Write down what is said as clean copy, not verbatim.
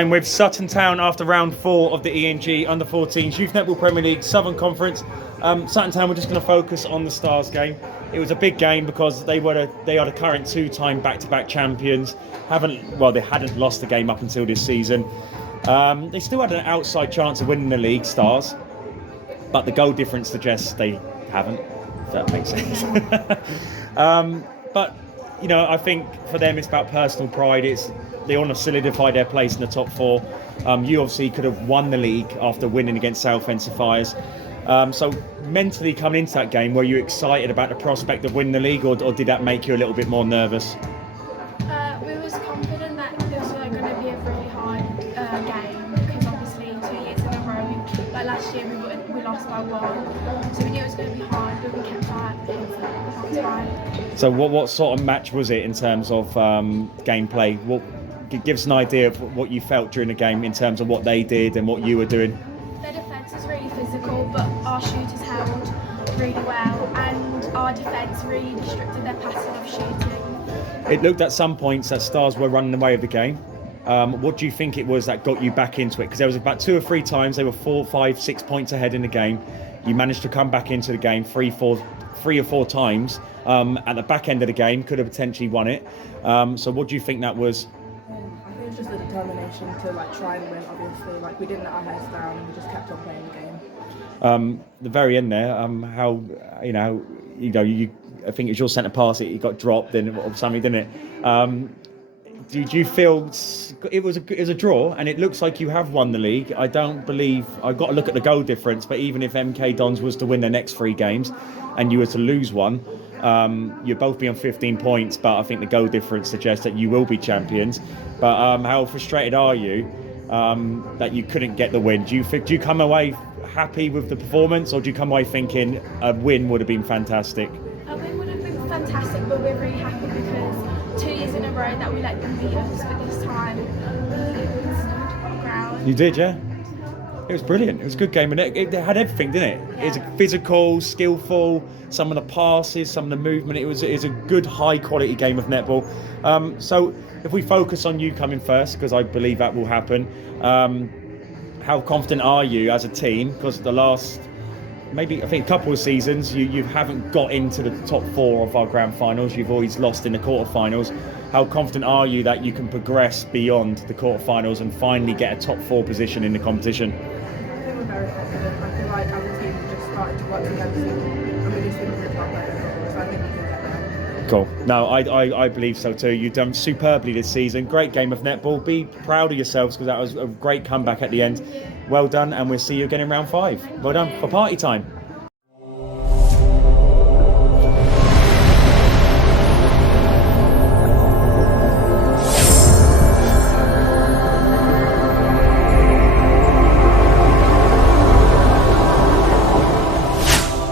I'm with Sutton Town after round 4 of the ENG Under-14s Youth Netball Premier League Southern Conference. Sutton Town, we're just going to focus on the Starz game. It was a big game because they are the current 2-time back-to-back champions. They hadn't lost the game up until this season. They still had an outside chance of winning the league, Starz, but the goal difference suggests they haven't. If that makes sense. But you know, I think for them it's about personal pride. They want to solidify their place in the top 4. You obviously could have won the league after winning against Southend Sapphires. So mentally coming into that game, were you excited about the prospect of winning the league, or did that make you a little bit more nervous? We was confident that it was going to be a really hard game because obviously 2 years in a row, like last year we lost by 1, so we knew it was going to be hard, but we kept our heads up. So what sort of match was it in terms of gameplay? Give us an idea of what you felt during the game in terms of what they did and what you were doing. Their defence was really physical, but our shooters held really well, and our defence really restricted their passing of shooting. It looked at some points that Starz were running away with the game. What do you think it was that got you back into it? Because there was about 2 or 3 times they were 4, 5, 6 points ahead in the game. You managed to come back into the game 3 or 4 times. At the back end of the game, could have potentially won it. So what do you think that was? I think it's just the determination to try and win. Obviously, we didn't let our heads down and we just kept on playing the game. The very end there, I think it was your centre pass. It got dropped or something, didn't it? Did you feel it was a draw, and it looks like you have won the league? I don't believe I've got to look at the goal difference, but even if MK Dons was to win their next 3 games, and you were to lose one, you'd both be on 15 points. But I think the goal difference suggests that you will be champions. But how frustrated are you that you couldn't get the win? Do you come away happy with the performance, or do you come away thinking a win would have been fantastic? A win would have been fantastic, but we're really happy because 2 years in a row that we let them beat us, but this time we stood our ground. You did, yeah? It was brilliant. It was a good game, and it had everything, didn't it? Yeah. It was physical, skillful, some of the passes, some of the movement. It was a good, high-quality game of netball. So if we focus on you coming first, because I believe that will happen, how confident are you as a team? Because the last, I think a couple of seasons, you haven't got into the top 4 of our grand finals. You've always lost in the quarterfinals. How confident are you that you can progress beyond the quarterfinals and finally get a top 4 position in the competition? I think we're very confident. I feel like as a team we just started to work together and we just improved our play overall, so I think we can get there. Cool. No, I believe so too. You've done superbly this season. Great game of netball. Be proud of yourselves because that was a great comeback at the end. Well done, and we'll see you again in round 5. Well done for party time.